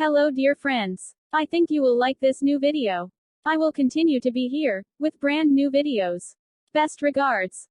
Hello dear friends. I think you will like this new video. I will continue to be here, with brand new videos. Best regards.